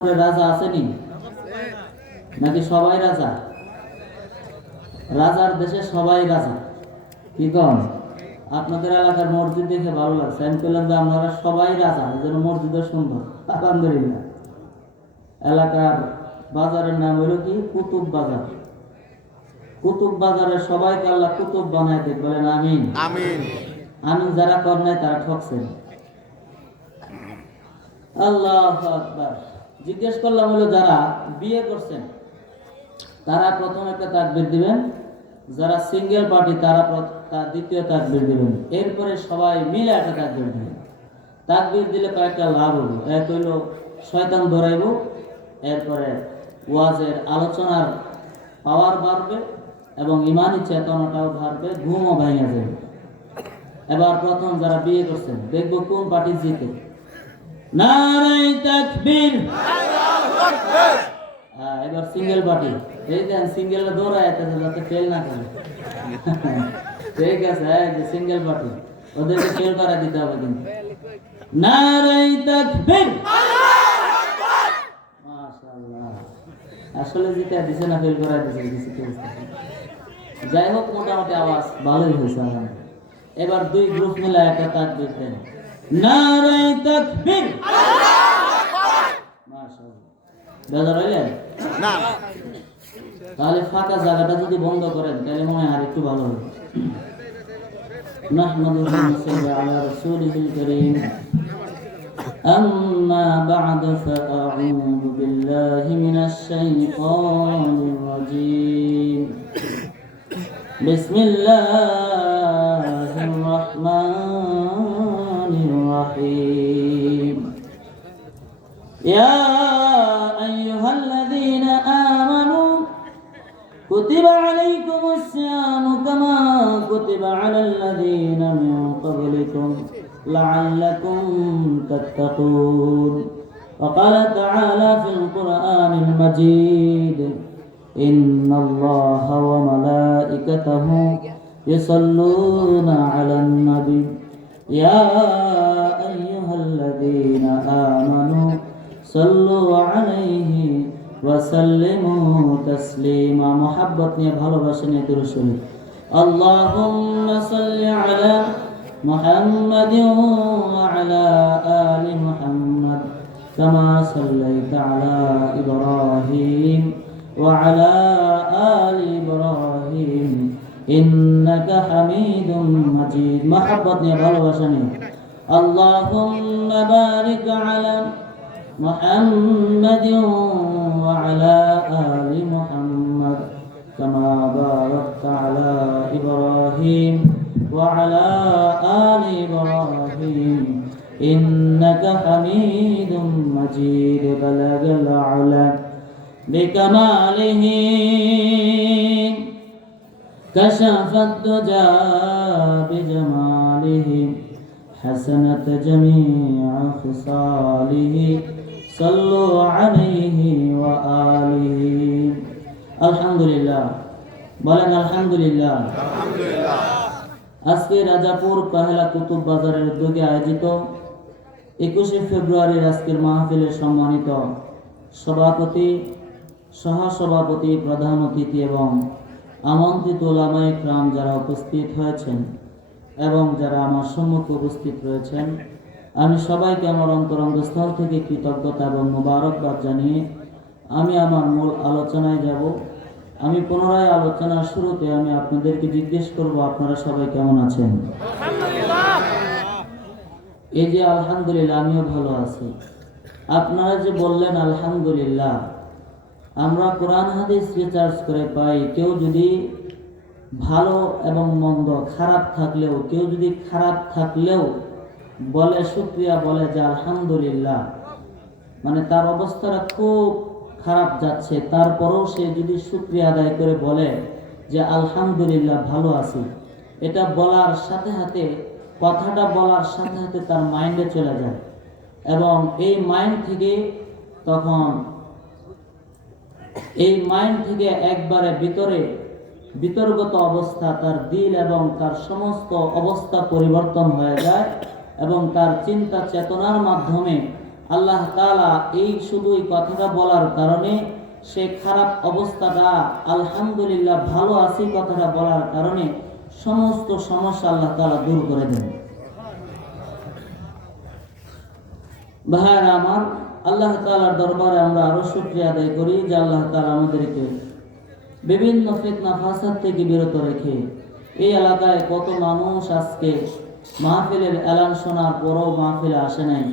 রাজা আসেনি নাকি সবাই রাজা? রাজার দেশে সবাই রাজা। কি কন? আপনাদের এলাকার মসজিদ দেখে ভালো লাগছে। আমি বললাম যে আপনারা সবাই রাজা, এই জন্য মসজিদও সুন্দর। আলহামদুলিল্লাহ। এলাকার বাজারের নাম হলো কি? কুতুব বাজার। কুতুব বাজারে সবাইকে আল্লাহ কুতুব বানায় দেখ, বলেন আমিন। আমিন। আমিন যারা কর নাই তারা ঠকছেন। আল্লাহু আকবার। জিজ্ঞেস করলাম হলো যারা বিয়ে করছেন তারা প্রথম একটা তাকবীর দিবেন, যারা সিঙ্গেল পার্টি তারা দ্বিতীয় তাকবীর দিবেন, এরপরে সবাই মিলে একটা তাকবীর দিবেন। তাকবীর দিলে কয়েকটা লাভ হলো। এক হইল শয়তান ধরাইব, এরপরে ওয়াজের আলোচনার পাওয়ার বাড়বে এবং ইমানি চেতনাটাও বাড়বে, ঘুমও ভেঙে যাবে। এবার প্রথম যারা বিয়ে করছেন দেখবো কোন পার্টি জিতে। নারায়ে তাকবীর। এবার সিঙ্গেল পার্টি, এই দেন সিঙ্গেল দৌড়ায় যাতে ফেল না করে। ঠিক আছে, এই যে সিঙ্গেল পার্টি, ওদেরকে ফেল করা দিতে হবে কিন্তু। নারায়ে তাকবীর। মাশাআল্লাহ, আসলে জিতে দিছে না ফেল করা দিছে কিছু কিছু। যাই হোক, মোটামুটি আওয়াজ ভালোই হয়েছে। এবার দুই গ্রুপ মিলে একটা তাকবীর দেন। নারায়ে তাকবীর। মাশাআল্লাহ। বেজার হইলেন না, তাহলে ফাঁকা জায়গাটা যদি বন্ধ করেন তাহলে মনে হয় আর একটু ভালো হবে। নাহমাদুহু ওয়া নুসাল্লি আলা রাসূলিল কারীম। আম্মা বা'দ ফাআউযু বিল্লাহি মিনাশ শাইতানির রাজীম। বিসমিল্লাহির রাহমানির রাহিম। ইয়া আইয়ুহাল্লাযীনা আমানু কুতিবা আলাইকুমুস সিয়ামু কামা কুতিবা আলাল লাযীনা মিন ক্বাবলিকুম লাআল্লাকুম তাত্তাকুন। ওয়া ক্বালা তাআলা ফিল কুরআনিল মাজিদ ইন্নাল্লাহা ওয়া মালাইকাতাহু ইউসাল্লুনা আলান নবী ইয়া আইয়ুহাল্লাযীনা আমানু সাল্লু আলাইহি ওয়া সাল্লিমু তাসলিমা। মুহাব্বত নিয়ে ভালোবাসা নিয়ে দরুদ শরীফ। আল্লাহুম্মা সাল্লি আলা মুহাম্মাদিন ওয়া আলা আলি মুহাম্মাদ কামা সাল্লাইতা আলা ইব্রাহিম ওয়া আলা আলি ইব্রাহিম ইন্নাকা হামিদুম মাজিদ। মুহাব্বত নিয়ে ভালোবাসা নিয়ে আল্লাহুম্মা বারিক আলা محمد وعلى آل محمد كما باركت على إبراهيم وعلى آل إبراهيم إنك حميد مجيد. بلغ العلا بكماله كشف الدجى بجماله حسنت جميع خصاله صلوا عليه وآله. আলহামদুলিল্লাহ, বলেন আলহামদুলিল্লাহ। আলহামদুলিল্লাহ। আজকে রাজাপুর পহেলা কুতুব বাজারের উদ্যোগে আয়োজিত 21শে ফেব্রুয়ারির আজকের মাহফিলের সম্মানিত সভাপতি, সহসভাপতি, প্রধান অতিথি এবং আমন্ত্রিত উলামায়ে কিরাম যারা উপস্থিত হয়েছেন এবং যারা আমার সম্মুখে উপস্থিত রয়েছেন, আমি সবাইকে আমার অন্তরস্থল থেকে কৃতজ্ঞতা এবং মোবারকবাদ জানিয়ে আমি আমার মূল আলোচনায় যাব। আমি পুনরায় আলোচনার শুরুতে আমি আপনাদেরকে জিজ্ঞেস করব, আপনারা সবাই কেমন আছেন? এই যে আলহামদুলিল্লাহ, আমিও ভালো আছি। আপনারা যে বললেন আলহামদুলিল্লাহ, আমরা কোরআন হাদিস রিসার্চ করে পাই, কেউ যদি ভালো এবং মন্দ, খারাপ থাকলেও, কেউ যদি খারাপ থাকলেও বলে শুকরিয়া, বলে যে আলহামদুলিল্লাহ, মানে তার অবস্থাটা খুব খারাপ যাচ্ছে, তারপরেও সে যদি শুকরিয়া আদায় করে বলে যে আলহামদুলিল্লাহ ভালো আছি, এটা বলার সাথে সাথে, কথাটা বলার সাথে সাথে তার মাইন্ডে চলে যায় এবং এই মাইন্ড থেকে তখন একবারে বিতর্গত অবস্থা, তার দিল এবং তার সমস্ত অবস্থা পরিবর্তন হয়ে যায় এবং তার চিন্তা চেতনার মাধ্যমে আল্লাহ তাআলা এই শুধু এই কথাটা বলার কারণে সে খারাপ অবস্থাটা আলহামদুলিল্লাহ ভালো আছি কথাটা বলার কারণে সমস্ত সমস্যা আল্লাহ তাআলা দূর করে দেন। ভাইরা আমার, আল্লাহ তাআলার দরবারে আমরা আরো শুকরিয়া আদায় করি যে আল্লাহ তাআলা আমাদেরকে বিভিন্ন ফিতনা ফাসাদ থেকে বিরত রেখে এই এলাকায় কত মানুষ আজকে মাহফিলের এলান শোনার পরও মাহফিলে আসে নাই,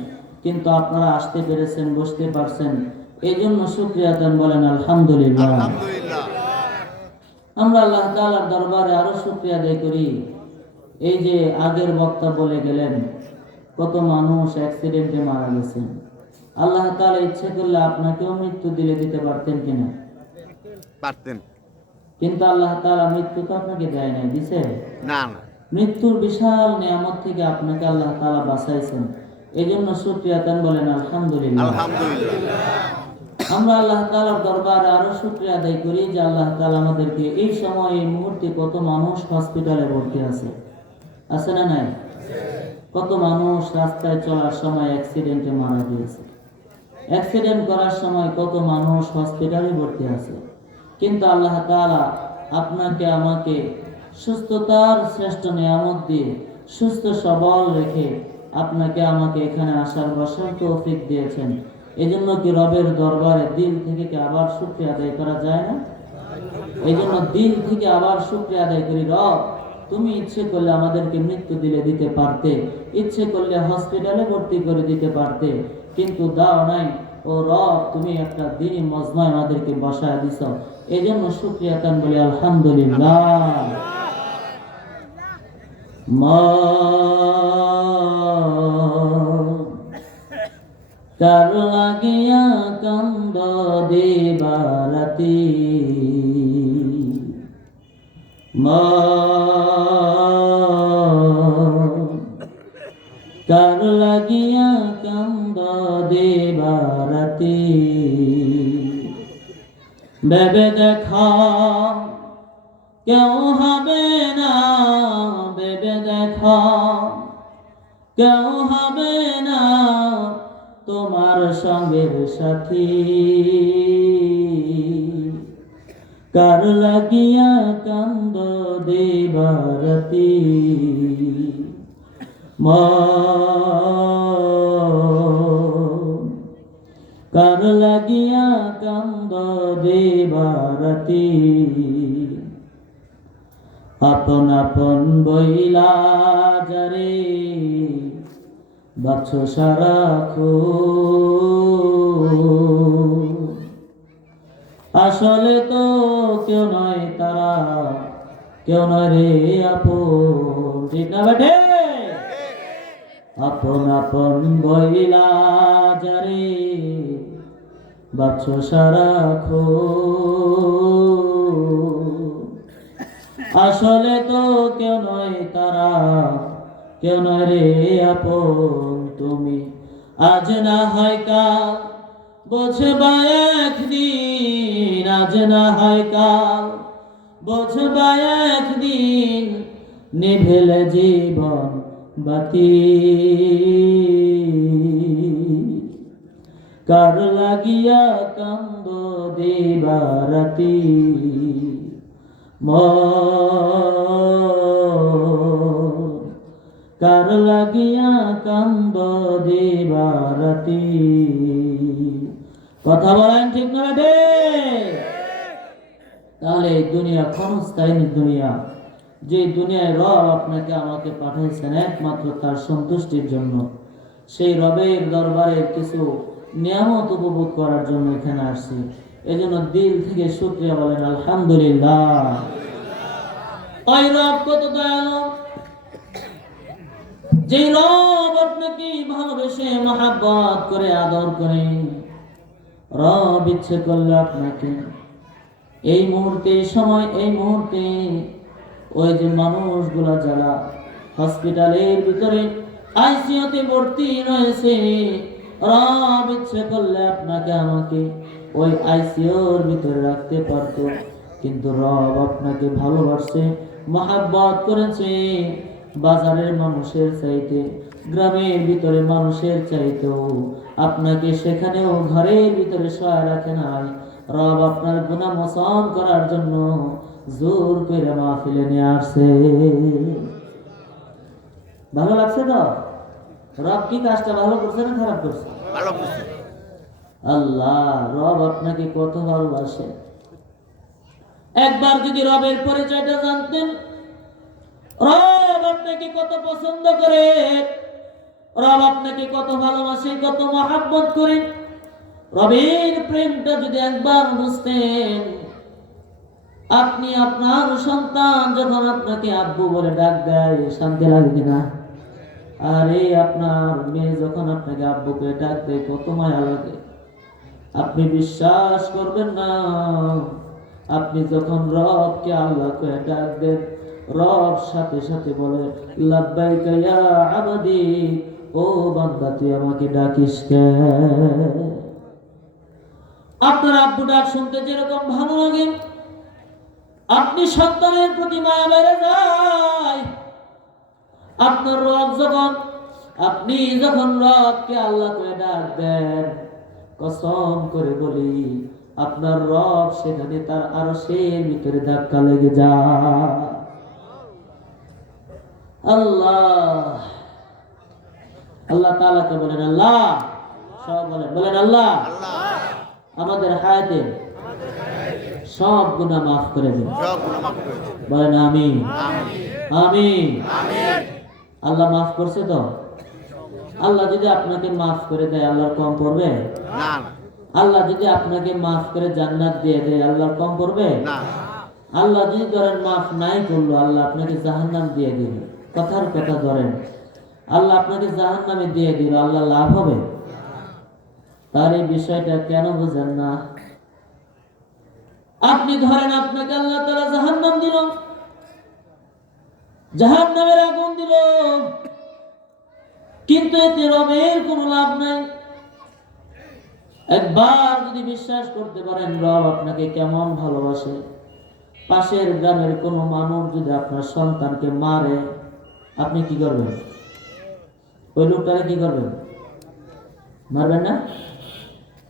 কিন্তু আপনারা আসতে পেরেছেন, বসতে পারছেন, এই জন্য শুকরিয়া দেন, বলেন আলহামদুলিল্লাহ। আমরা আল্লাহ তাআলার দরবারে আরো শুকরিয়া আদায় করি এই যে আগের বক্তা বলে গেলেন কত মানুষ অ্যাক্সিডেন্টে মারা গেছেন। আল্লাহ তাআলা ইচ্ছে করলে আপনাকেও মৃত্যু দিতে পারতেন কিনা? পারতেন, কিন্তু আল্লাহ তাআলা মৃত্যু তো আপনাকে দেয় নাই, দিছে না? মৃত্যুর বিশাল নিয়ামত থেকে আপনাকে আল্লাহ তাআলা বাঁচাইছেন, এজন্য শুকরিয়া দেন, বলেন আলহামদুলিল্লাহ। আমরা আল্লাহ তাআলার দরবারে আরো শুকরিয়া আদায় করি যে আল্লাহ তাআলা আমাদেরকে এই সময় এই মুহূর্তে কত মানুষ হসপিটালে ভর্তি আছে না নাই? কত মানুষ রাস্তায় চলার সময় অ্যাক্সিডেন্টে মারা গিয়েছে, অ্যাক্সিডেন্ট করার সময় কত মানুষ হসপিটালে ভর্তি আছে, কিন্তু আল্লাহ তাআলা আপনাকে আমাকে সুস্থতার শ্রেষ্ঠ নিয়ামত দিয়ে সুস্থ সবল রেখে আপনাকে আমাকে এখানে আসার বসার তৌফিক দিয়েছেন। এজন্য কি রবের দরবারে দিল থেকে কি আবার শুকরিয়া আদায় করা যায় না? এজন্য দিল থেকে আবার শুকরিয়া আদায় করি, রব তুমি ইচ্ছে করলে আমাদেরকে মৃত্যু দিতে পারতে, ইচ্ছে করলে হসপিটালে ভর্তি করে দিতে পারতে, কিন্তু দাও নাই। ও রব, তুমি একটা দিনই মজমায় আমাদেরকে বসায় দিছ, এই জন্য শুকরিয়া কান বলি আলহামদুলিল্লাহ। কার লাগিয়া কান্দ দিবারাতি, কার লাগিয়া কান্দ দিবারাতি, ভেবে দেখা কেউ হবে না, ভেবে দেখা কেউ হবে না তোমার সঙ্গের সাথী, কার লাগিয়া কান্দ দিবারাতি, কার লাগিয়া কান্দ দিবারাতি, আপন আপন বইলা যারে বাছো সারাক্ষণ, আসলে তো কেউ নয় তারা, কেউ নয় রে আপন, ঠিক না বেটে? আপন আপন বইলা যারে বাছো সারাক্ষণ, আসলে তো কেউ নয় তারা, কেউ নয় রে আপন তুমি। আজ না হয় কাল বুঝবা একদিন, আজ না হয় কাল বুঝবা একদিন, নিভেলে জীবন বাতি, কার লাগিয়া কান্দ দিবারাতি, কার লাগিয়া কান্দ দিবারাতি। কথা বলেন ঠিক না রে? তাহলে এই দুনিয়া ক্ষণস্থায়ী দুনিয়া, যে দুনিয়ায় রব আপনাকে আমাকে পাঠাইছেন একমাত্র তার সন্তুষ্টির জন্য, সেই রবের দরবারের কিছু নিয়ামত উপভোগ করার জন্য এখানে আসছি। এজন্য দিল থেকে শুকরিয়া বলেন আলহামদুলিল্লাহ। ওই রব কত দয়ালু, যে রব আপনাকে ভালোবেসে মহাব্বত করে আদর করে, রব ইচ্ছে করলে আপনাকে এই মুহূর্তে সময় এই মুহূর্তে ওই যে মানুষগুলা যারা হসপিটালের ভিতরে আইসিইউতে ভর্তি রয়েছে, রব ইচ্ছে করলে আপনাকে আমাকে ওই আইসিইউর ভিতরে রাখতে পারতো, কিন্তু রব আপনাকে ভালোবাসে মহাব্বত করেছে বাজারের মানুষের চাইতে, গ্রামের ভিতরে মানুষের চাইতেও আপনাকে সেখানেও ঘরের ভিতরে শোয়া রাখে নাই। রব আপনার গুনাহ মোচন করার জন্য জোর করে মাহফিলে নিয়ে আসছে। ভালো লাগছে তো? রব কি কাজটা ভালো করছে না খারাপ করছে? ভালো করছে। আল্লাহ রব আপনাকে কত ভালোবাসে। একবার যদি রবের পরিচয়টা জানতেন, রব আপনাকে কত পছন্দ করে, রব আপনাকে কত ভালোবাসে, কত মহাব্বত করেন, রবের প্রেমটা যদি একবার বুঝতেন, আপনি আপনার সন্তান যখন আপনাকে আব্বু বলে ডাক দেয় শান্তি লাগে কিনা? আরে আপনার মেয়ে যখন আপনাকে আব্বু করে ডাক দেয় কত মায়া লাগে। আপনি বিশ্বাস করবেন না, আপনি যখন রবকে আল্লাহ করে ডাক দেন, রব সাথে সাথে বলে লাব্বাইকা ইয়া আবদি, ও বান্দা তুই আমাকে ডাকিস কেন? আপনার আব্বু ডাক শুনতে যেরকম ভালো লাগে, আপনি সন্তানের প্রতি মায়া বেড়ে যায়। আপনার রব যখন, আপনি যখন রবকে আল্লাহ করে ডাক দেন, কসম করে বলি আপনার রব সেখানে তার আরশের ভিতরে ধাক্কা লেগে যায়। আল্লাহ আল্লাহ তাআলাকে বলেন আল্লাহ, সব বলেন, বলেন আল্লাহ আমাদের হায়াতে সব গুনাহ মাফ করে দিন। সব গুনাহ মাফ করে দিন। বলেন আমিন। আমিন। আমিন। আমিন। আল্লাহ মাফ করছে তো? আল্লাহ যদি আপনাকে মাফ করে দেয় আল্লাহর কম পড়বে? না। আল্লাহ যদি আপনাকে মাফ করে জান্নাত দিয়ে দেয় আল্লাহর কম পড়বে? না। আল্লাহ যদি ধরেন মাফ নাই করলো, আল্লাহ আপনাকে জাহান্নাম দিয়ে দিল, কথার কথা ধরেন আল্লাহ আপনাকে জাহান্নামে দিয়ে দিল, আল্লাহ লাভ হবে? তার এই বিষয়টা কেন বুঝেন না? আপনি ধরেন আপনাকে আল্লাহ তাআলা জাহান্নাম দিল, জাহান্নামের আগুন দিল, কিন্তু এতে রবের কোনো লাভ নাই। একবার যদি বিশ্বাস করতে পারেন রব আপনাকে কেমন ভালোবাসে, পাশের গ্রামের কোনো মানুষ যদি আপনার সন্তানকে মারে, আপনি কি করবেন? ওই লোকটারে কি করবেন? মারবেন না?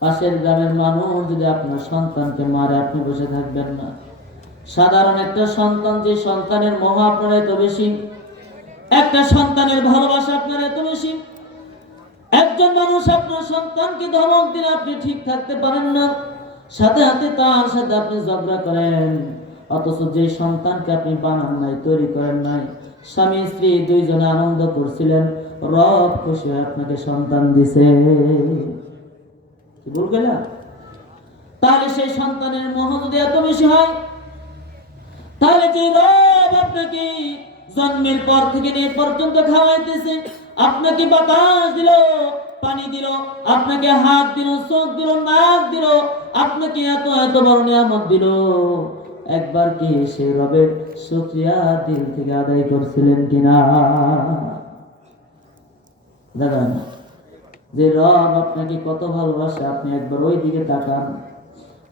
পাশের গ্রামের মানুষ যদি আপনার সন্তানকে মারে, আপনি বসে থাকবেন না? সাধারণ একটা সন্তান, যে সন্তানের মোহ আপনার এত বেশি, একটা সন্তানের ভালোবাসা আপনার এত বেশি, একজন মানুষ আপনার সন্তানকে ধমক দিলে আপনি ঠিক থাকতে পারেন না, সাথে সাথে তার সাথে আপনি ঝগড়া করেন। অথচ যে সন্তানকে আপনি বানান নাই, তৈরি করেন নাই, স্বামী স্ত্রী দুইজনে আনন্দ করছিলেন, রব খুশি হয়ে আপনাকে সন্তান দিছে, কি ভুল গেলা? তাহলে সেই সন্তানের মোহ যদি এত বেশি হয়, তাহলে যে রব আপনাকে জন্মের পর থেকে নিয়ে পর্যন্ত খাওয়াইতেছে, আপনাকে বাতাস দিল, পানি দিল, আপনাকে হাত দিল, চোখ দিল, নাক দিল, আপনাকে এত এত বড় নিয়ামত দিল, একবার কি সেই রবের শুকরিয়া দিল থেকে আদায় করছিলেন কিনা? দাদা, যে রব আপনাকে কত ভালোবাসে আপনি একবার ওই দিকে তাকান।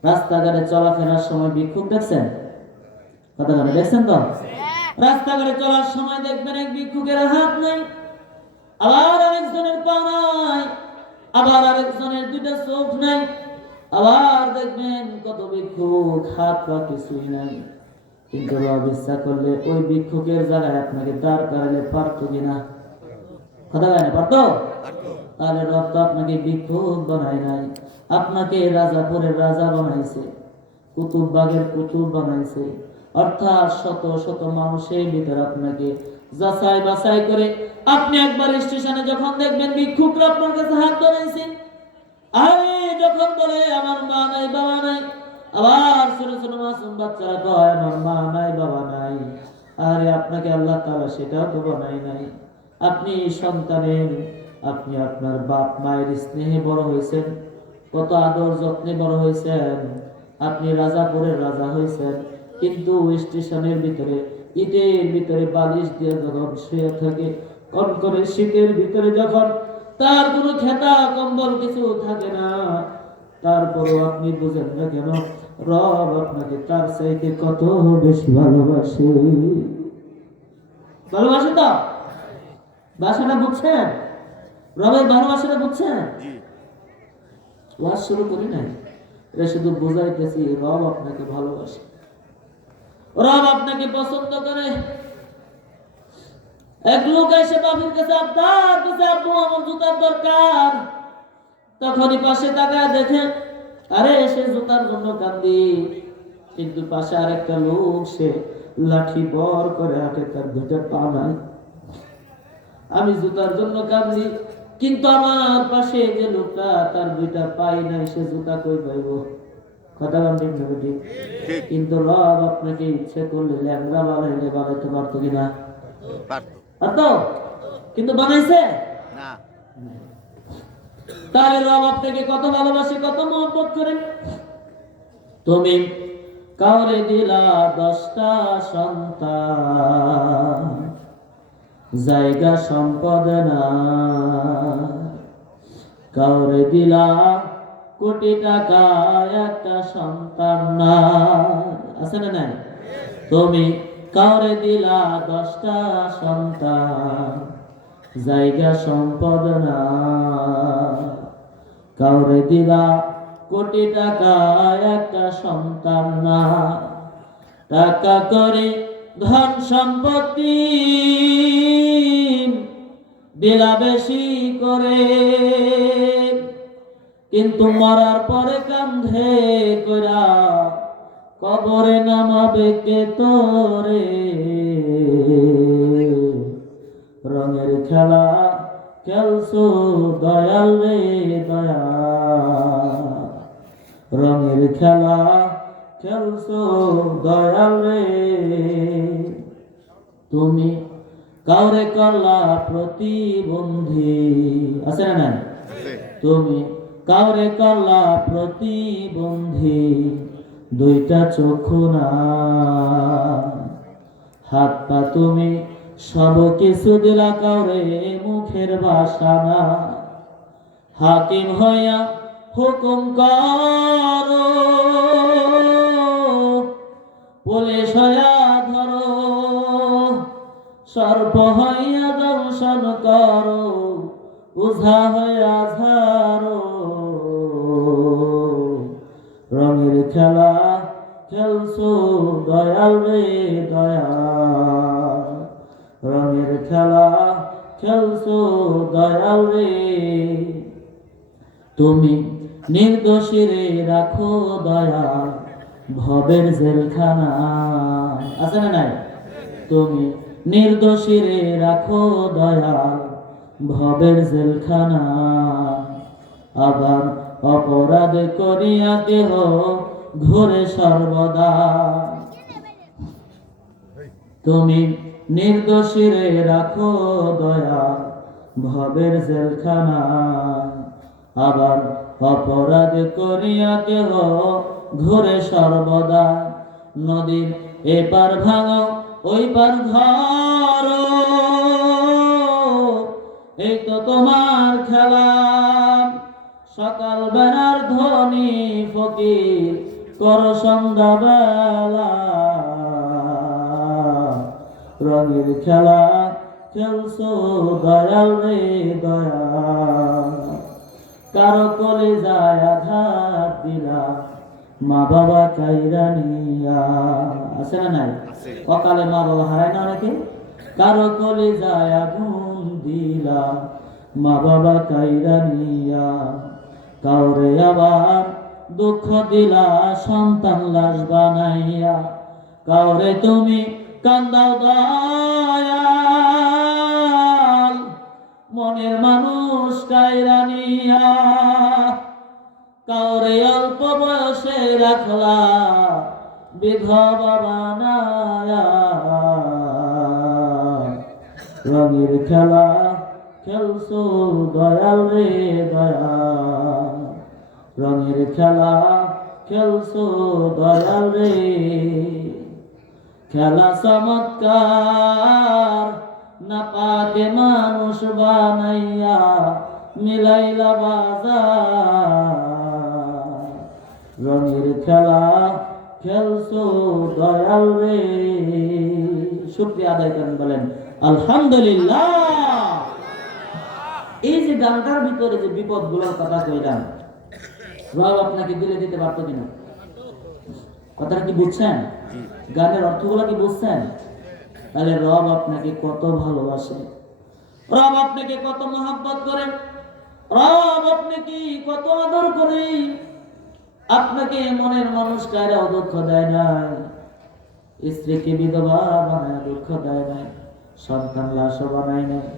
রাস্তাঘাটে চলাফেরার সময় ভিক্ষুক দেখছেন? কথা বলে দেখছেন তো? রাস্তাঘাটে চলার সময় দেখবেন এক ভিক্ষুকের হাত নাই, আবার আরেকজনের পা নাই, আবার আরেকজনের দুইটা চোখ নাই, আবার দেখবেন কত ভিক্ষুক হাত পা কিছুই নাই, কিন্তু রব ইচ্ছা করলে ওই ভিক্ষুকের জায়গায় আপনাকে দাঁড় করালে পারতো কিনা? কথা বলে পারতো? তাহলে রব তো আপনাকে ভিক্ষুক বানায় নাই, আপনাকে রাজাপুরের রাজা বানাইছে, কুতুববাগের কুতুব বানাইছে। অর্থাৎ শত শত মানুষের ভিতরে আপনাকে যাচাই বাছাই করে আপনি একবার স্টেশনে যখন দেখবেন ভিক্ষুকরা আপনার কাছে হাত ধরেছেন, আরে যখন বলে আমার মা নাই বাবা নাই, আবার ছোট ছোট মাসুম বাচ্চারা কয় আমার মা নাই বাবা নাই, আরে আপনাকে আল্লাহ তাআলা সেটাও তো বানাই নাই। আপনি সন্তানের, আপনি আপনার বাপ মায়ের স্নেহে বড় হয়েছেন, কত আদর যত্নে বড় হয়েছেন, আপনি রাজাপুরের রাজা হয়েছেন, কিন্তু স্টেশনের ভিতরে ইটের ভিতরে বালিশ দিয়ে যখন শুয়ে থাকে, কনকনে শীতের ভিতরে যখন তার কোনো খেতা কম্বল কিছু থাকে না, তারপরও আপনি বুঝেন না কেন রব আপনাকে তার চাইতে কত বেশি ভালোবাসে। ভালোবাসে তো? ভাষাটা বুঝছেন? রবের ভালোবাসাটা বুঝছেন? জি ওয়াজ শুরু করি নাই, এটা শুধু বোঝাইতেছি রব আপনাকে ভালোবাসে, রব আপনাকে পছন্দ করে। এক লোক এসে বাবির কাছে আবদার করছে, আব্বু আমার জুতার দরকার। তখনই পাশে তাকায় দেখে, আরে সে জুতার জন্য কান্দি, কিন্তু পাশে আরেকটা লোক, সে লাঠি বর করে হাঁটে, তার দুটা পা নাই। আমি জুতার জন্য কান্দি, কিন্তু আমার পাশে যে লোকটা, তার দুইটা পাই নাই, সে জুতা কই পাইব? কথা বলতে ঠিক। ঠিক কিন্তু রব আপনাকে ইচ্ছে করলে ল্যাংড়া বানাইলে বানাইতে পারতো কিনা? পারতো পারতো, কিন্তু বানাইছে না। তাহলে রব আপনাকে কত ভালোবাসে, কত মহব্বত করে। তুমি কাউরে দিলা 10টা সন্তান, জায়গা সম্পদ না, কাউরে দিলা কোটি টাকা, একটা সন্তান না, আছে না নাই? তুমি কাউরে দিলা 10টা সন্তান, জায়গা সম্পদ না, কাউরে দিলা কোটি টাকা, একটা সন্তান না, টাকা করে ধন সম্পত্তি দিলা বেশি করে, কিন্তু মরার পরে কান্ধে কইরা কবরে নামাবে কে তোরে? রঙের খেলা খেলছো দয়াল রে দয়া, রঙের খেলা খেলছো দয়াল রে। তুমি কাউরে করলা প্রতিবন্ধী, আছে না নাই? আছে তুমি কাউরে করলা প্রতিবন্ধী, দুইটা চক্ষু না, হাত পা তুমি সব কিছু দিলা, কাউরে মুখের ভাষা না। হাকিম হইয়া হুকুম করো, পুলিশ হইয়া ধরো, সর্প হইয়া দংশন করো, উঝা হইয়া ঝাড়ো। রঙের খেলা খেলছো দয়াল রে দয়া, রঙের খেলা খেলছো দয়াল রে। তুমি নির্দোষীরে রাখো দয়া, ভবের জেলখানা, আছে না নাই? তুমি নির্দোষীরে রাখো দয়া, ভবের জেলখানা, আবার অপরাধ করিয়া দেহ ঘুরে সর্বদা। তুমি নির্দোষীরে রাখো দয়া, ভবের জেলখানা, আবার অপরাধ করিয়া কেহ ঘুরে সর্বদা। নদীর এপার ভাঙো ওই পার ঘর, এই তো তোমার খেলা। সকাল বেলার ধনী ফকির কর সন্ধ্যা বেলা, রঙের খেলা খেলছো দয়াল রে দয়া, কারো কলে যায় আঘাত দিলা, মা বাবা কাইরা নিয়া, আছে না নাই? আছে অকালে মা বাবা হারায় না অনেকে। কারো কলে যায় আগুন দিলা, মা বাবা কাইরা নিয়া, কাউরে আবার দুঃখ দিলা, সন্তান লাশ বানাইয়া, কাউরে তুমি কান্দাও দয়াল, মনের মানুষ কাইরা নিয়া, কাউরে অল্প বয়সে রাখলা, বিধবা বানায়া। রঙের খেলা খেলছো দয়াল রে দয়া, রঙের খেলা খেলছো দয়াল রে। খেলা চমৎকার না পাকে মানুষ বানাইয়া, মিলাইলা বাজার, রঙের খেলা খেলছো দয়াল রে। শুকরিয়া আদায় করেন, বলেন আলহামদুলিল্লাহ। এই যে গানটার ভিতরে যে বিপদগুলোর কথা কইলাম, রব আপনাকে দিলে দিতে পারতো কিনা? কথাটা কি বুঝছেন? গানের অর্থগুলো কি বুঝছেন? তাহলে রব আপনাকে কত ভালোবাসে, রব আপনাকে কত মহব্বত করে, রব আপনাকে কত আদর করে। আপনাকে মনের মানুষ কায়রাও দুঃখ দেয় নাই, স্ত্রীকে বিধবা বানায় দুঃখ দেয় নাই, সন্তান লাশও বানায় নাই।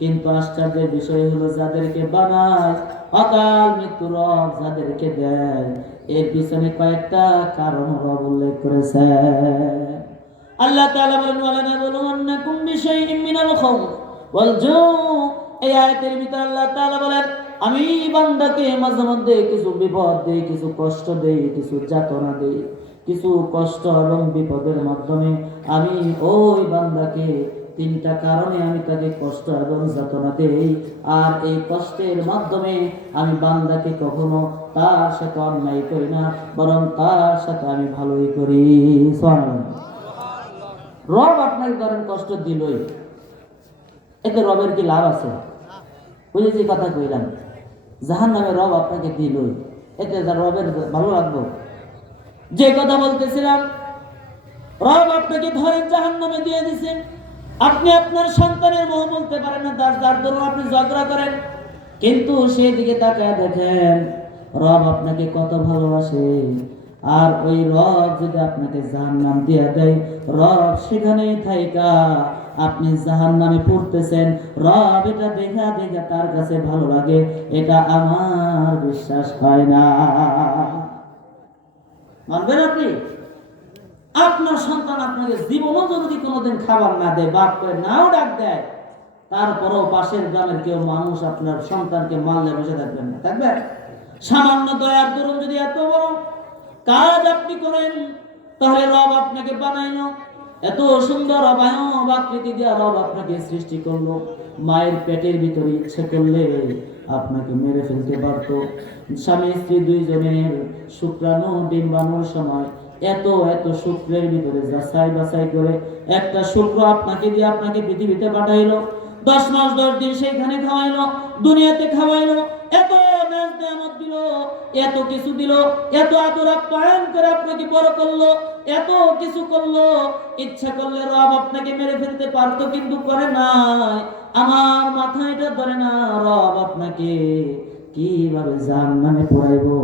কিন্তু আশ্চর্যের বিষয় হলো, যাদেরকে বানায় অকাল মৃত্যু রব যাদেরকে দেয়, এর পিছনে কয়েকটা কারণ রব উল্লেখ করেছে। আল্লাহ তাআলা বলেন, ওয়ালা নাবলুওয়ান্নাকুম বিশাইইম মিনাল খাউফ ওয়াল জু। এই আয়াতের ভিতরে আল্লাহ তাআলা বলেন, আমি বান্দাকে মাঝে মধ্যে কিছু বিপদ দেই, কিছু কষ্ট দেই, কিছু যাতনা দেই। কিছু কষ্ট এবং বিপদের মাধ্যমে আমি ওই বান্দাকে তিনটা কারণে আমি তাকে কষ্ট এবং যাতনা দেই। আর এই কষ্টের মাধ্যমে আমি বান্দাকে কখনো তার সাথে অন্যায় করি না, বরং তার সাথে আমি ভালোই করি। সুবহানাল্লাহ। রব আপনাকে ধরেন কষ্ট দিলই, এতে রবের কি লাভ আছে? ওই যে কথা কইলাম, জাহান্নামে রব আপনাকে দিলই, এতে রবের ভালো লাগবে? যে কথা বলতেছিলাম, রব আপনাকে ধরেন জাহান্নামে দিয়ে দিছেন, আপনি আপনার সন্তানের মোহ বলতে পারেন না, যার দরুন আপনি ঝগড়া করেন, কিন্তু সেদিকে তাকায় দেখেন রব আপনাকে কত ভালোবাসে। আর ওই রব যদি আপনাকে জাহান্নাম দিয়ে দেয়, রব সেখানেই থাইকা আপনি জাহান্নামে পড়তেছেন, রব এটা দেখা দেখা তার কাছে ভালো লাগে, এটা আমার বিশ্বাস হয় না। মানবেন আপনি? আপনার সন্তান আপনাকে জীবনও যদি কোনোদিন খাবার না দেয়, বাপ করে নাও ডাক দেয়, তারপরেও পাশের গ্রামের কেউ মানুষ আপনার সন্তানকে মারলে বসে থাকবেন না? থাকবেন? সামান্য দয়ার দরুন যদি এত বড় কাজ আপনি করেন, তাহলে রব আপনাকে বানাইলো, এত সুন্দর অবায়ব আকৃতি দিয়ে রব আপনাকে সৃষ্টি করলো, মায়ের পেটের ভিতরে ইচ্ছে করলে আপনাকে মেরে ফেলতে পারত। স্বামী স্ত্রী দুইজনের শুক্রাণু ডিম্বাণুর সময় এত এত শুক্রের ভিতরে যাচাই বাছাই করে একটা শুক্র আপনাকে দিয়ে আপনাকে পৃথিবীতে পাঠাইলো, 10 মাস 10 দিন সেইখানে খাওয়াইলো, দুনিয়াতে খাওয়াইলো, এত নেয়ামত দিল, এত কিছু দিল, এত আদর আপ্যায়ন করে আপনাকে বড় করলো, এত কিছু করলো। ইচ্ছা করলে রব আপনাকে মেরে ফেলতে পারতো, কিন্তু করে নাই। আমার মাথা এটা ধরে না, রব আপনাকে কিভাবে জাহান্নামে পোড়াইবো,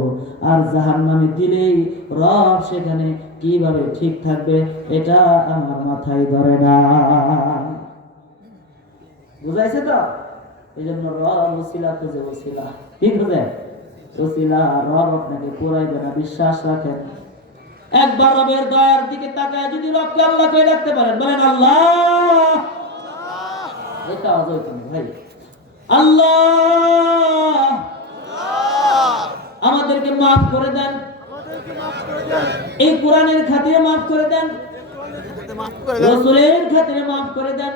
আর জাহান্নামে দিলেই রব সেখানে কিভাবে ঠিক থাকবে, এটা আমার মাথায় ধরে না। বুঝাইছে তো? এই জন্য রব ওসিলা খুঁজে, ওসিলা কি খুঁজে? ওসিলা। রব আপনাকে পোড়াইবে না, বিশ্বাস রাখেন। একবার রবের দয়ার দিকে তাকায় যদি রবকে আল্লাহ কে ডাকতে পারেন, বলেন আল্লাহ। এটা অজয় কেন ভাই? আল্লাহ আমাদেরকে মাফ করে দেন, এই কোরআনের খাতিরে মাফ করে দেন, রাসূলের খাতিরে মাফ করে দেন।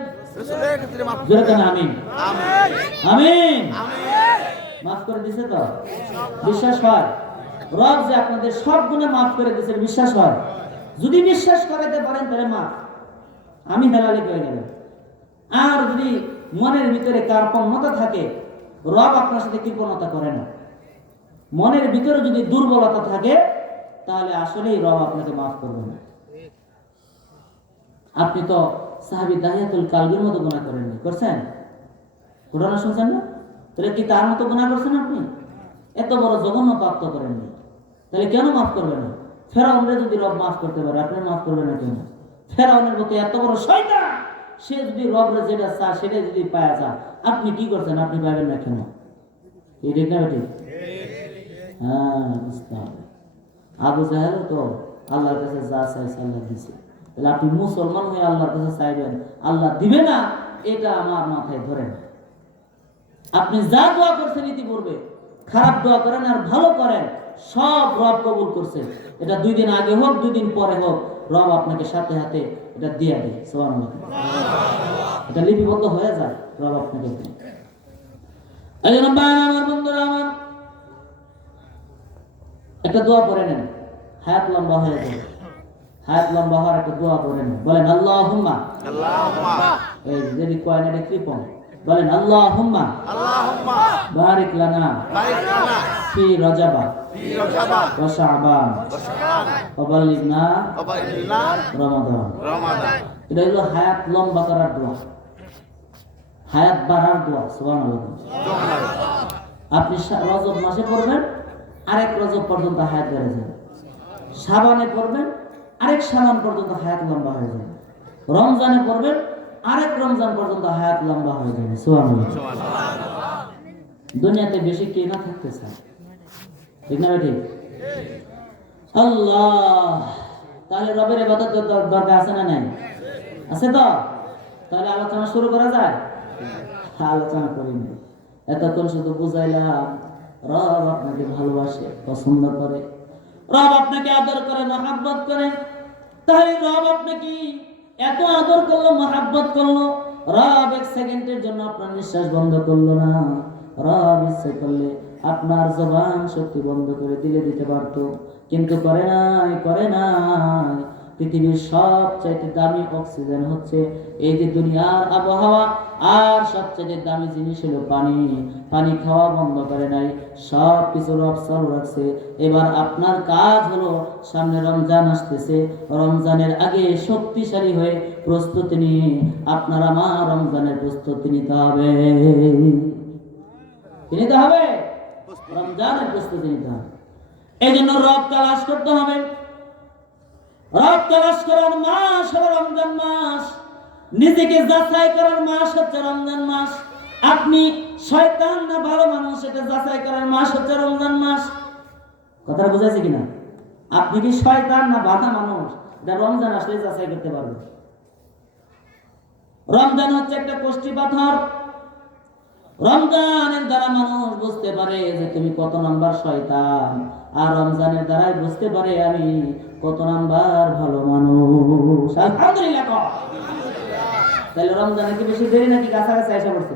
আমিন আমিন। মাফ করে দিছে তো? বিশ্বাস হয়? রব যে আপনাদের সব গুনাহ মাফ করে দিয়েছেন, বিশ্বাস হয়? যদি বিশ্বাস করাতে পারেন তাহলে মাফ, আমি হেলালি করে গেলাম। আর যদি মনের ভিতরে কার্পণ্যতা থাকে, রব আপনার সাথে কৃপণতা করে না। মনের ভিতরে যদি দুর্বলতা থাকে, তাহলে আসলেই রব আপনাকে মাফ করবে না। আপনি তো সাহাবী দাহিয়াতুল কালবির মতো গুনাহ করেননি, করছেন? ঘটনা শুনছেন না? তাহলে কি তার মতো গুনাহ করছেন আপনি? এত বড় জঘন্য পাপ তো করেননি, তাহলে কেন মাফ করবে না? ফেরাউনরে যদি রব মাফ করতে পারে, আপনি মাফ করবেন না কেন? ফেরাউনের মতো এত বড় শয়তান, সে যদি রবরে যেটা চায় সেটা যদি পাওয়া যায়, আপনি কি করছেন? আপনি পাবেন না কেন? এই ঠিক না ঠিক? হ্যাঁ, বুঝতে হবে। আবু জাহেল তো আল্লাহর কাছে যা চাইছে আল্লাহ দিছে, তাহলে আপনি মুসলমান হয়ে আল্লাহর কাছে চাইবেন, আল্লাহ দিবে না, এটা আমার মাথায় ধরেন। আপনি যা দোয়া করছেন ইতিপূর্বে, খারাপ দোয়া করেন আর ভালো করেন, সব রব কবুল করছে। এটা 2 দিন আগে হোক 2 দিন পরে হোক, রব আপনাকে সাথে হাতে এটা দিয়ে দেয়। সুবহানাল্লাহ। এটা লিপিবদ্ধ হয়ে যায়, রব আপনাকে দেয়। এই জন্য আমার বন্ধুরা, আমার একটা দোয়া করে নেন, হায়াত লম্বা হয়ে যাবে। হায়াত লম্বা হওয়ার একটা দোয়া করে নেন, বলেন আল্লাহুম্মা। এই যদি কয়েন এটা কৃপণ, বলেন আল্লাহুম্মা আল্লাহুম্মা বারিক লানা বারিক লানা ফি রজাবা ফি রজাবা ওয়া শাবান ওয়া শাবান ওয়া বাল্লিগনা ওয়া বাল্লিগনা রমাদান। রমাদান। এটা হলো হায়াত লম্বা করার দোয়া, হায়াত বাড়ার দোয়া। সুবহানাল্লাহ। আপনি রজব মাসে পড়বেন, আরেক রজব পর্যন্ত হায়াত বেড়ে যাবে। শাবানে পড়বেন, আরেক শাবান পর্যন্ত হায়াত লম্বা হয়ে যাবে। রমজানে পড়বেন, আরেক রমজান পর্যন্ত হায়াত লম্বা হয়ে যাবে। সুবহানাল্লাহ। দুনিয়াতে বেশি কে না থাকতে চায়, ঠিক না ঠিক? আল্লাহ, তাহলে রবের ইবাদত দরকার আছে না নাই? আছে তো? তাহলে আলোচনা শুরু করা যায়? আলোচনা করিনি, এতক্ষণ শুধু বুঝাইলাম রব আপনাকে ভালোবাসে, পছন্দ করে, রব আপনাকে আদর করে, মহাব্বত করে। তাহলে রব আপনাকে এত আদর করলো, মহাব্বত করলো, রব এক সেকেন্ডের জন্য আপনার নিঃশ্বাস বন্ধ করলো না। রব ইচ্ছে করলে আপনার জবান শক্তি বন্ধ করে দিতে পারতো, কিন্তু করে নাই, করে নাই। পৃথিবীর সবচাইতে দামি অক্সিজেন হচ্ছে এই যে দুনিয়ার আবহাওয়া, আর সবচাইতে দামি জিনিস হলো পানি। পানি খাওয়া বন্ধ করে নাই, সব কিছু রব চালু রাখছে। এবার আপনার কাজ হলো, সামনে রমজান আসতেছে, রমজানের আগে শক্তিশালী হয়ে প্রস্তুতি নিয়ে আপনার আমার রমজানের প্রস্তুতি নিতে হবে, নিতে হবে, রমজানের প্রস্তুতি নিতে হবে। এই জন্য রব তালাশ করতে হবে। রব তালাশ করার মাস হলো রমজান মাস, নিজেকে যাচাই করার মাস হচ্ছে রমজান মাস। আপনি শয়তান না ভালো মানুষ, এটা যাচাই করার মাস হচ্ছে রমজান মাস। কথাটা বুঝাইছে কিনা? আপনি কি শয়তান না ভালো মানুষ, এটা রমজান আসলে যাচাই করতে পারবেন। রমজান হচ্ছে একটা কোষ্ঠী পাথর। রমজানের দ্বারা মানুষ বুঝতে পারে যে তুমি কত নাম্বার শয়তান, আর রমজানের দ্বারাই বুঝতে পারে আমি কত নাম্বার ভালো মানুষ। আলহামদুলিল্লাহ। তাহলে রমজানে কি বেশি দেরি নাকি কাছাকাছি এসে পড়ছে?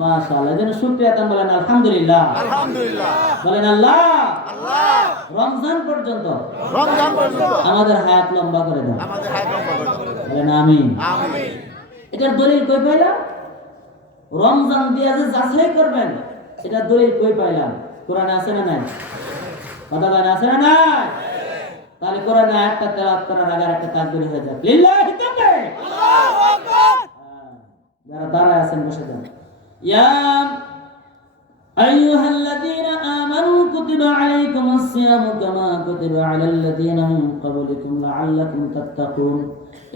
মাশাআল্লাহ। যেন শুকরিয়া তান বলেন আলহামদুলিল্লাহ, আলহামদুলিল্লাহ, বলেন আল্লাহ। আল্লাহ রমজান পর্যন্ত আমাদের হায়াত লম্বা করে দাও, আমাদের হায়াত লম্বা করে দাও, বলেন আমিন। আমিন। এটার দলিল কই পাইলাম? রমজান দিয়ে যে যাচাই করবেন, এটা দলিল কই পাইলাম? কোরআনে আছে না নাই? কথা বলেন, আছে না নাই? তাহলে কোরআনে আয়াতটা তেলাওয়াত করার আগে একটা তাকবীর হয়ে যাক, লিল্লাহি তাকবীর, আল্লাহু আকবার। যারা দাঁড়ায় আছেন বসে যান। ইয়া আইয়ুহাল্লাযীনা আমানু কুতিবা আলাইকুমুস সিয়ামু কামা কুতিবা আলাল লাযীনা মিন ক্বাবলিকুম লাআল্লাকুম তাত্তাকুন।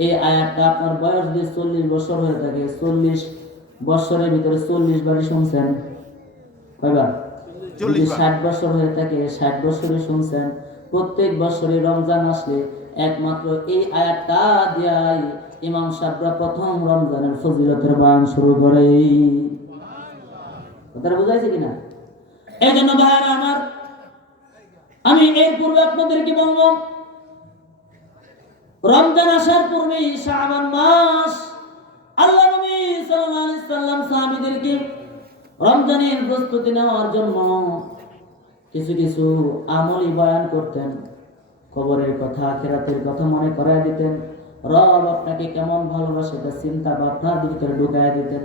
এই আয়াতটা আপনার বয়স যদি 40 বছর হয়ে থাকে, 40 বছরের ভিতরে 40 বারই শুনছেন, কয়বার? যদি 60 বছর হয়ে থাকে 60 বছরই শুনছেন। প্রত্যেক বছরই রমজান আসলে একমাত্র এই আয়াতটা দিয়াই ইমাম সাহেবরা প্রথম রমজানের ফজিলতের বয়ান শুরু করে। কথাটা বুঝাইছে কিনা? এই জন্য ভাইরা আমার, আমি এর পূর্বে আপনাদেরকে বলবো, রমজান আসার পূর্বে শাবান মাস আল্লাহ নবী সাল্লাল্লাহু আলাইহি সাল্লাম সাহাবীদেরকে রমজানের প্রস্তুতি নেওয়ার জন্য কিছু কিছু আমলি বয়ান করতেন। কবরের কথা, আখিরাতের কথা মনে করায় দিতেন। রব আপনাকে কেমন ভালোবাসে এটা চিন্তা ভাবনার ভিতরে ঢুকায় দিতেন।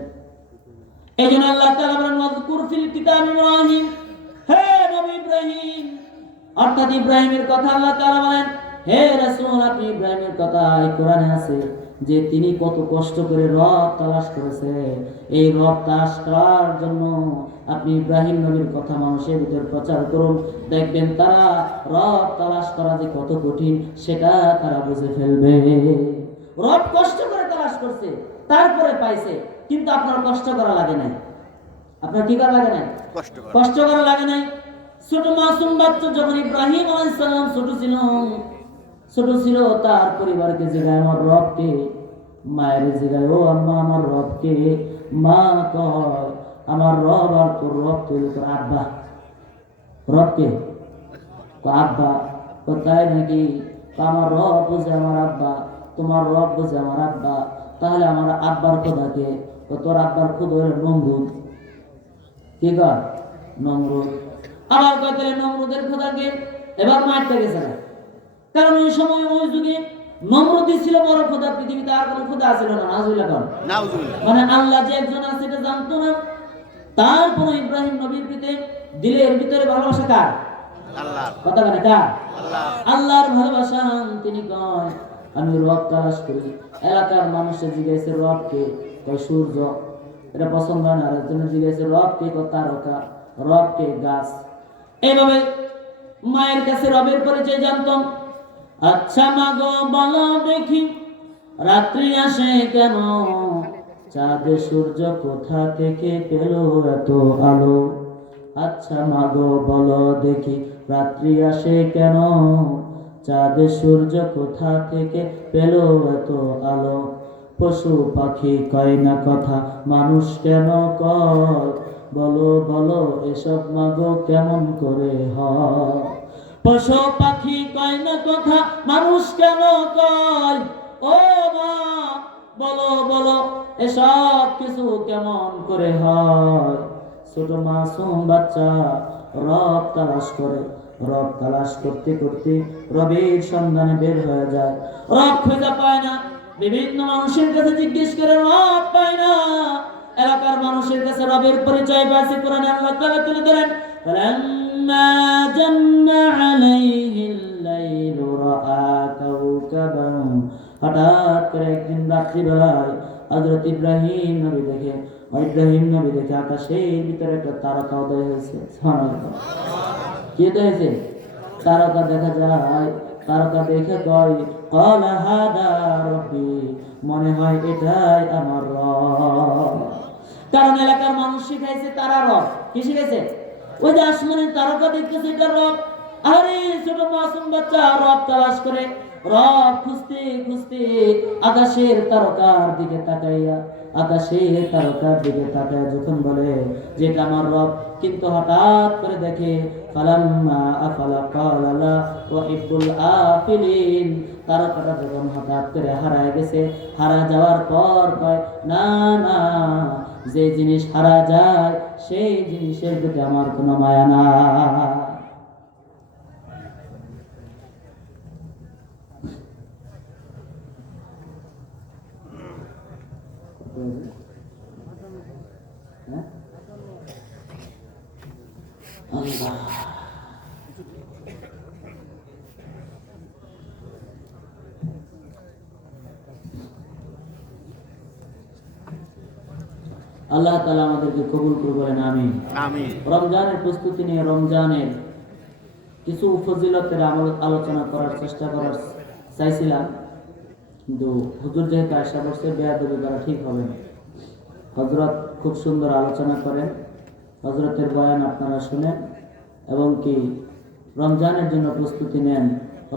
এই জন্য আল্লাহ তাআলা বলেন, ওয়াজকুর ফিল কিতাব ইব্রাহিম, হে নবী ইব্রাহিম, অর্থাৎ ইব্রাহিমের কথা আল্লাহ তাআলা বলেন, হে রাসূল, আপনি ইব্রাহিমের কথা এই কোরআনে আছে যে তিনি কত কষ্ট করে রব তালাশ করেছে। এই রব তালাশ করার জন্য আপনি ইব্রাহিম নবীর কথা মানুষের ভিতর প্রচার করুন, দেখবেন তারা রব তালাশ করা যে কত কঠিন সেটা তারা বুঝে ফেলবে। রব কষ্ট করে তালাশ করছে, তারপরে পাইছে, কিন্তু আপনার কষ্ট করা লাগে নাই। আপনার কি করা লাগে নাই? কষ্ট করা লাগে নাই। ছোট মাসুম বাচ্চা যখন ইব্রাহিম আলাইহিস সালাম ছোট ছিল, তার পরিবারকে জিগায় আমার রবকে, মায়ের জিগায় ও আম্মা আমার রবকে। মা কয় আমার রব আর তোর রব তুই তোর আব্বা। রবকে আব্বা, তাই নাকি? আমার রব বুঝে আমার আব্বা, তোমার রব বুঝে আমার আব্বা। তাহলে আমার আব্বার খোদাকে, তোর আব্বার খোদা হলো নমরুদ। কি কর? নমরুদ। আবার কয় তাহলে নমরুদের খোদাকে। এবার মারতে গেছে না, কারণ ওই সময় ওই যুগে নমরুদই ছিল বড় খোদা, পৃথিবীতে আর কোনো খোদা ছিল না। নাউজুবিল্লাহ কর। নাউজুবিল্লাহ। মানে আল্লাহ যে একজন আছে এটা জানতো না। তারপর ইব্রাহিম নবীর প্রতি দিলের ভিতরে ভালোবাসা কার? আল্লাহ। কথা বলে কার? আল্লাহ। আল্লাহর ভালোবাসা। তিনি কয় আমি রব তালাশ করি। এলাকার মানুষে জিজ্ঞাসা রবকে, কয় সূর্য। এটা পছন্দ হয় না। আরেকজনে জিজ্ঞাসা রবকে, কয় তারকা। রবকে গাছ। এইভাবে মায়ের কাছে রবের পরিচয় জানতাম। আচ্ছা মা গো বলো দেখি, রাত্রি আসে কেন? চাঁদ সূর্য কোথা থেকে পেল এত আলো? আচ্ছা মা গো বলো দেখি, রাত্রি আসে কেন? চাঁদ সূর্য কোথা থেকে পেল এত আলো? পশু পাখি কয় না কথা, মানুষ কেন কয়? বলো বলো এসব মা গো কেমন করে হয়? পশু পাখি কয় না কথা, মানুষ কেন কয়? ও মা বলো বলো এসব কিছু কেমন করে হয়? ছোট মাসুম বাচ্চা রব তালাশ করে। রব তালাশ করতে করতে রবের সন্ধানে বের হয়ে যায়। রব খুঁজে পায় না। বিভিন্ন মানুষের কাছে জিজ্ঞেস করে, রব পায় না। এলাকার মানুষের কাছে রবের পরিচয় পাইছে। কোরআনে আল্লাহ তাআলা তুলে ধরেন, فلما جن عليه الليل رأى كوكبا। হঠাৎ করে একদিন রাত্রিবেলায় হযরত ইব্রাহিম নবী দেখে আকাশের ভিতরে একটা তারকা উদয় হয়েছে। সুবহানাল্লাহ। কি উদয় হয়েছে? তারকা দেখা যায়। তারকা দেখে কয় ক্বালা হাদা রব্বি, মনে হয় এটাই আমার রব। কারণ এলাকার মানুষ শিখাইছে তারা রব। কি শিখাইছে? ওই যে আসমানের তারকা দেখতেছে এটা রব। আরে ছোট মাসুম বাচ্চা রব তালাশ করে। রব খুঁজতে খুঁজতে আকাশের তারকার দিকে তাকাইয়া যখন বলে যে এটা আমার রব, কিন্তু হঠাৎ করে দেখে ফালাম্মা আফালা ক্বালা লা উহিব্বুল আফিলিন। তারকাটা যখন হঠাৎ করে হারায় গেছে, হারা যাওয়ার পর কয় না না, যে জিনিস হারা যায় সেই জিনিসের প্রতি আমার কোনো মায়া না। আল্লাহ আল্লাহ তাআলা আমাদেরকে কবুল করে বলেন আমিন। আমিন। রমজানের প্রস্তুতি নিয়ে রমজানের কিছু ফজিলতের আলোচনা করার চেষ্টা চাইছিলাম, কিন্তু হুজুর যেহেতু আশা করছে বেয়াদবি করা ঠিক হবে না। হযরত খুব সুন্দর আলোচনা করেন। হযরতের বয়ান আপনারা শুনেন এবং কি রমজানের জন্য প্রস্তুতি নেন।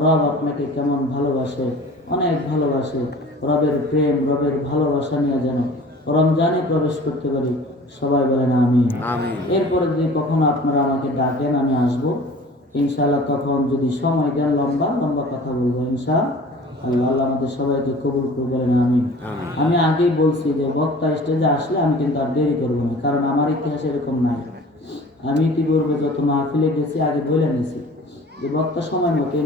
রব আপনাকে কেমন ভালোবাসে, অনেক ভালোবাসে। রবের প্রেম, রবের ভালোবাসা নিয়ে যেন রমজানে প্রবেশ করতে পারি। সবাই বলেন আমিন। আমিন। এরপরে যদি কখনো আপনারা আমাকে ডাকেন আমি আসবো ইনশাআল্লাহ। তখন যদি সময় দেন লম্বা লম্বা কথা বলবো ইনশাআল্লাহ। আল্লাহ আমাদের সবাইকে কবুল করে বলেন আমিন। আমি আগেই বলছি যে বক্তা স্টেজে আসলে আমি কিন্তু আর দেরি করবো না, কারণ আমার ইতিহাসে এরকম নাই। আমি ইতিপূর্বে যত মাহফিলে গেছি আগে বলে নিয়েছি যে বক্তা সময় মতো